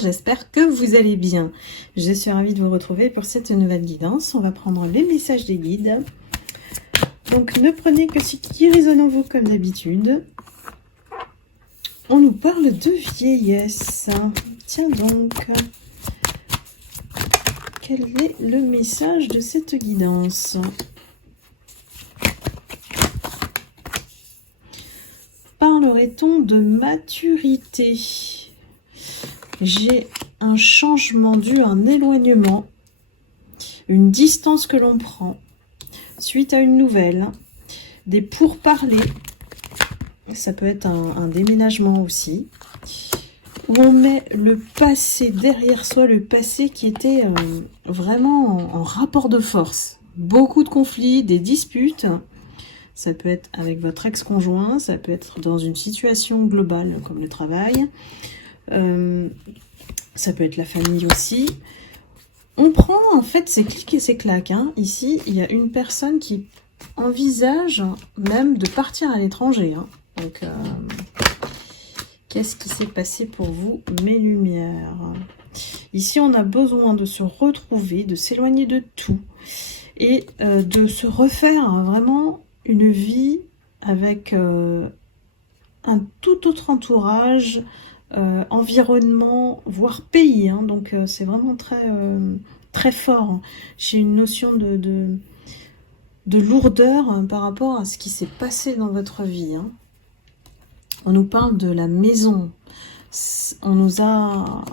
j'espère que vous allez bien. Je suis ravie de vous retrouver pour cette nouvelle guidance. On va prendre les messages des guides. Donc ne prenez que ce qui résonne en vous comme d'habitude. On nous parle de vieillesse. Tiens donc, quel est le message de cette guidance? Parlerait-on de maturité? J'ai un changement dû à un éloignement, une distance que l'on prend suite à une nouvelle, des pourparlers, ça peut être un déménagement aussi, où on met le passé derrière soi, le passé qui était vraiment en rapport de force. Beaucoup de conflits, des disputes, ça peut être avec votre ex-conjoint, ça peut être dans une situation globale comme le travail, ça peut être la famille aussi. On prend en fait ses clics et ses claques. Hein. Ici, il y a une personne qui envisage même de partir à l'étranger. Hein. Donc, qu'est-ce qui s'est passé pour vous, mes lumières? Ici, on a besoin de se retrouver, de s'éloigner de tout et de se refaire vraiment une vie avec un tout autre entourage, environnement, voire pays. Hein. Donc, c'est vraiment très fort. J'ai une notion de lourdeur par rapport à ce qui s'est passé dans votre vie. Hein. On nous parle de la maison. On nous a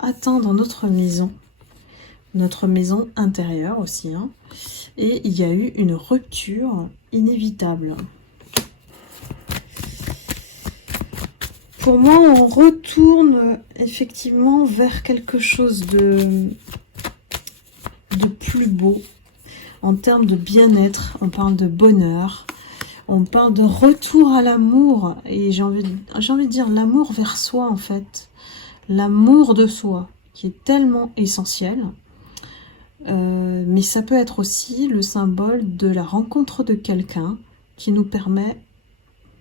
atteint dans notre maison intérieure aussi. Hein. Et il y a eu une rupture inévitable. Pour moi, on retourne effectivement vers quelque chose de plus beau. En termes de bien-être, on parle de bonheur, on parle de retour à l'amour. Et j'ai envie de dire l'amour vers soi en fait. L'amour de soi, qui est tellement essentiel. Mais ça peut être aussi le symbole de la rencontre de quelqu'un qui nous permet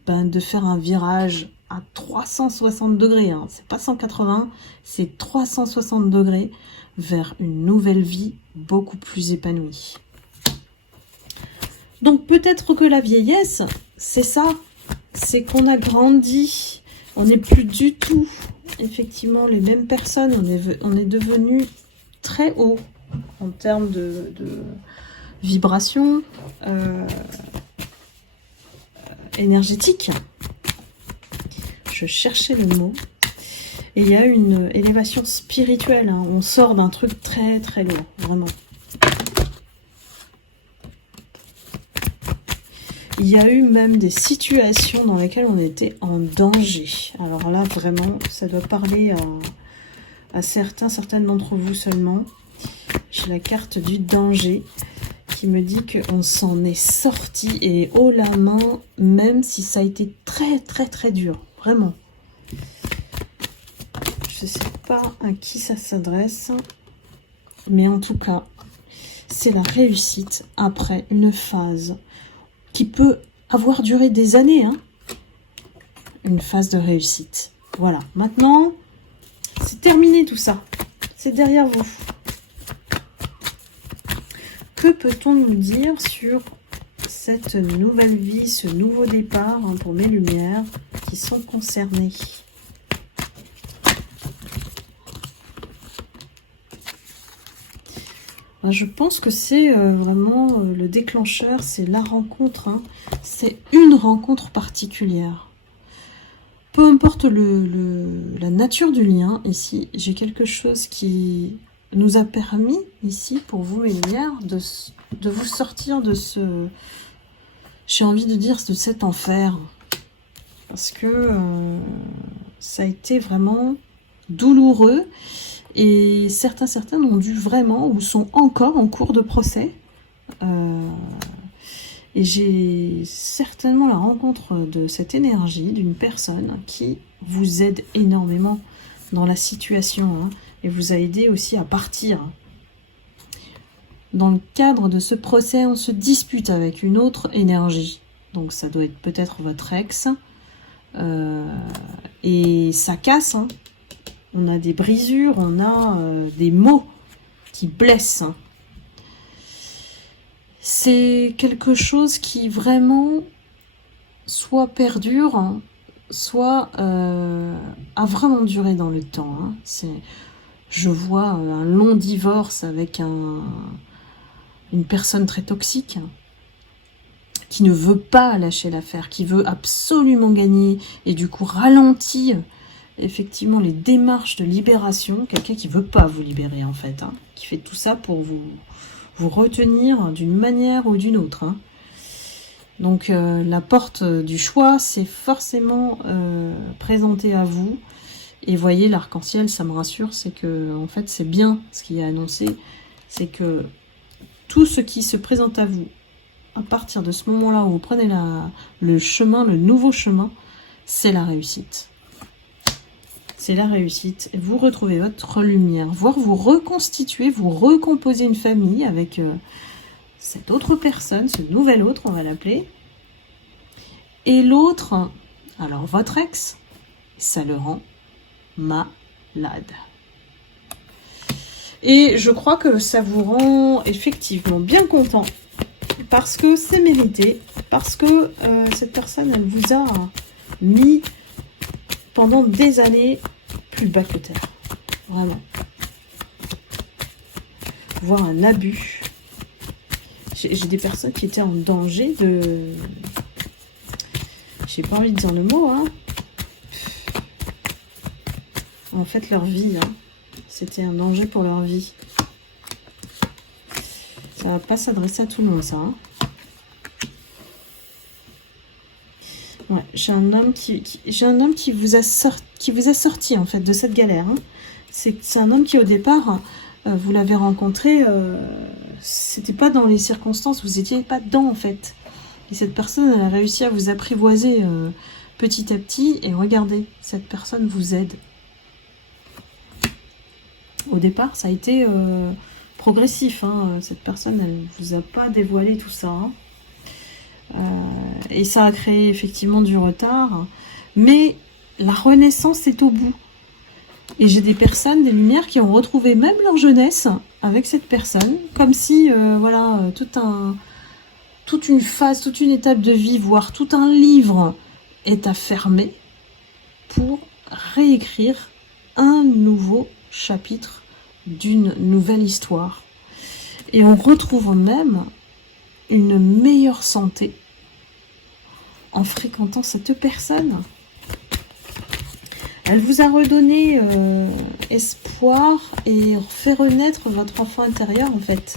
de faire un virage à 360 degrés. Hein. C'est pas 180, c'est 360 degrés vers une nouvelle vie beaucoup plus épanouie. Donc peut-être que la vieillesse, c'est ça. C'est qu'on a grandi. On n'est plus du tout, effectivement, les mêmes personnes. On est devenu très haut en termes de vibration énergétique. Je cherchais le mot. Et il y a une élévation spirituelle. Hein. On sort d'un truc très lourd, vraiment. Il y a eu même des situations dans lesquelles on était en danger. Alors là, vraiment, ça doit parler à certaines d'entre vous seulement. J'ai la carte du danger qui me dit qu'on s'en est sorti et haut la main, même si ça a été très dur. Vraiment. Je ne sais pas à qui ça s'adresse, mais en tout cas, c'est la réussite après une phase qui peut avoir duré des années. Hein. Une phase de réussite. Voilà. Maintenant, c'est terminé tout ça. C'est derrière vous. Que peut-on nous dire sur cette nouvelle vie, ce nouveau départ pour mes lumières qui sont concernées? Je pense que c'est vraiment le déclencheur, c'est la rencontre. Hein. C'est une rencontre particulière. Peu importe la nature du lien, ici, j'ai quelque chose qui nous a permis, ici, pour vous, mes lumières, de vous sortir de ce... J'ai envie de dire de cet enfer. Parce que ça a été vraiment douloureux. Et certains ont dû vraiment, ou sont encore en cours de procès. Et j'ai certainement la rencontre de cette énergie, d'une personne qui vous aide énormément dans la situation, hein, et vous a aidé aussi à partir. Dans le cadre de ce procès, on se dispute avec une autre énergie. Donc ça doit être peut-être votre ex. Et ça casse, hein. on a des brisures, on a des mots qui blessent. C'est quelque chose qui vraiment soit perdure, soit a vraiment duré dans le temps. Je vois un long divorce avec une personne très toxique qui ne veut pas lâcher l'affaire, qui veut absolument gagner et du coup ralentit effectivement les démarches de libération. Quelqu'un qui veut pas vous libérer en fait, qui fait tout ça pour vous retenir d'une manière ou d'une autre. Donc la porte du choix, c'est forcément présentée à vous. Et voyez, l'arc-en-ciel, ça me rassure, c'est que en fait c'est bien ce qui est annoncé, c'est que tout ce qui se présente à vous, à partir de ce moment-là où vous prenez le chemin, le nouveau chemin, c'est la réussite. C'est la réussite. Vous retrouvez votre lumière, voire vous reconstituez, vous recomposez une famille avec cette autre personne, ce nouvel autre, on va l'appeler. Et l'autre, alors votre ex, ça le rend malade. Et je crois que ça vous rend effectivement bien content, parce que c'est mérité, parce que cette personne, elle vous a mis pendant des années plus bas que terre. Vraiment. Voire un abus. J'ai des personnes qui étaient en danger de... J'ai pas envie de dire le mot, En fait, leur vie, c'était un danger pour leur vie. Ça va pas s'adresser à tout le monde, ça. Ouais, j'ai un homme qui vous a sorti en fait de cette galère. C'est un homme qui au départ, vous l'avez rencontré, c'était pas dans les circonstances, vous étiez pas dedans en fait. Et cette personne, elle a réussi à vous apprivoiser petit à petit. Et regardez, cette personne vous aide. Au départ, ça a été progressif. Cette personne, elle vous a pas dévoilé tout ça. Et ça a créé effectivement du retard. Mais la renaissance est au bout. Et j'ai des personnes, des lumières, qui ont retrouvé même leur jeunesse avec cette personne. Comme si, voilà, toute une phase, toute une étape de vie, voire tout un livre est à fermer pour réécrire un nouveau chapitre d'une nouvelle histoire. Et on retrouve même une meilleure santé en fréquentant cette personne. Elle vous a redonné espoir et fait renaître votre enfant intérieur en fait.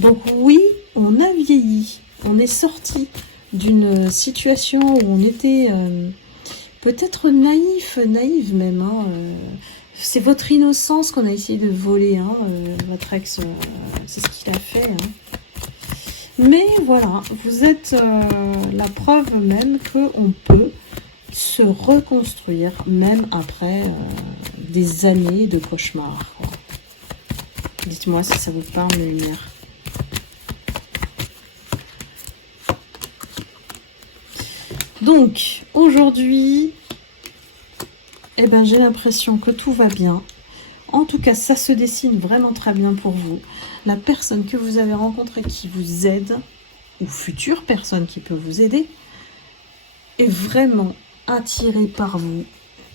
Donc oui, on a vieilli, on est sorti d'une situation où on était peut-être naïve même. C'est votre innocence qu'on a essayé de voler, votre ex, c'est ce qu'il a fait. Mais voilà, vous êtes la preuve même qu'on peut se reconstruire même après des années de cauchemars. Dites-moi si ça vous parle, les lumières. Donc, aujourd'hui, j'ai l'impression que tout va bien. En tout cas, ça se dessine vraiment très bien pour vous. La personne que vous avez rencontrée qui vous aide, ou future personne qui peut vous aider, est vraiment attirée par vous,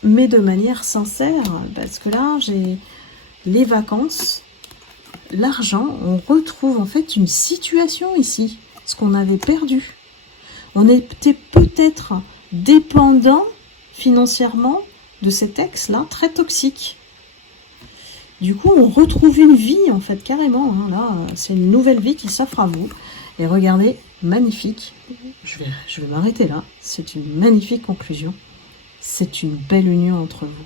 mais de manière sincère. Parce que là, j'ai les vacances, l'argent, on retrouve en fait une situation ici, ce qu'on avait perdu. On était peut-être dépendant financièrement de cet ex-là, très toxique. Du coup, on retrouve une vie, en fait, carrément. Là, c'est une nouvelle vie qui s'offre à vous. Et regardez, magnifique. Je vais m'arrêter là. C'est une magnifique conclusion. C'est une belle union entre vous.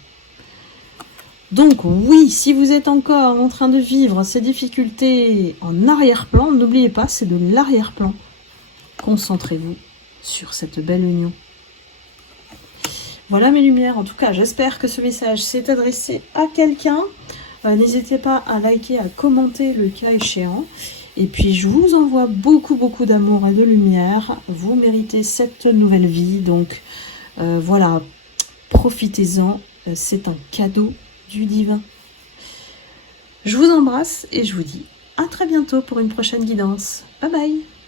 Donc, oui, si vous êtes encore en train de vivre ces difficultés en arrière-plan, n'oubliez pas, c'est de l'arrière-plan. Concentrez-vous sur cette belle union. Voilà mes lumières. En tout cas, j'espère que ce message s'est adressé à quelqu'un. N'hésitez pas à liker, à commenter le cas échéant. Et puis, je vous envoie beaucoup d'amour et de lumière. Vous méritez cette nouvelle vie. Donc, voilà, profitez-en. c'est un cadeau du divin. Je vous embrasse et je vous dis à très bientôt pour une prochaine guidance. Bye bye!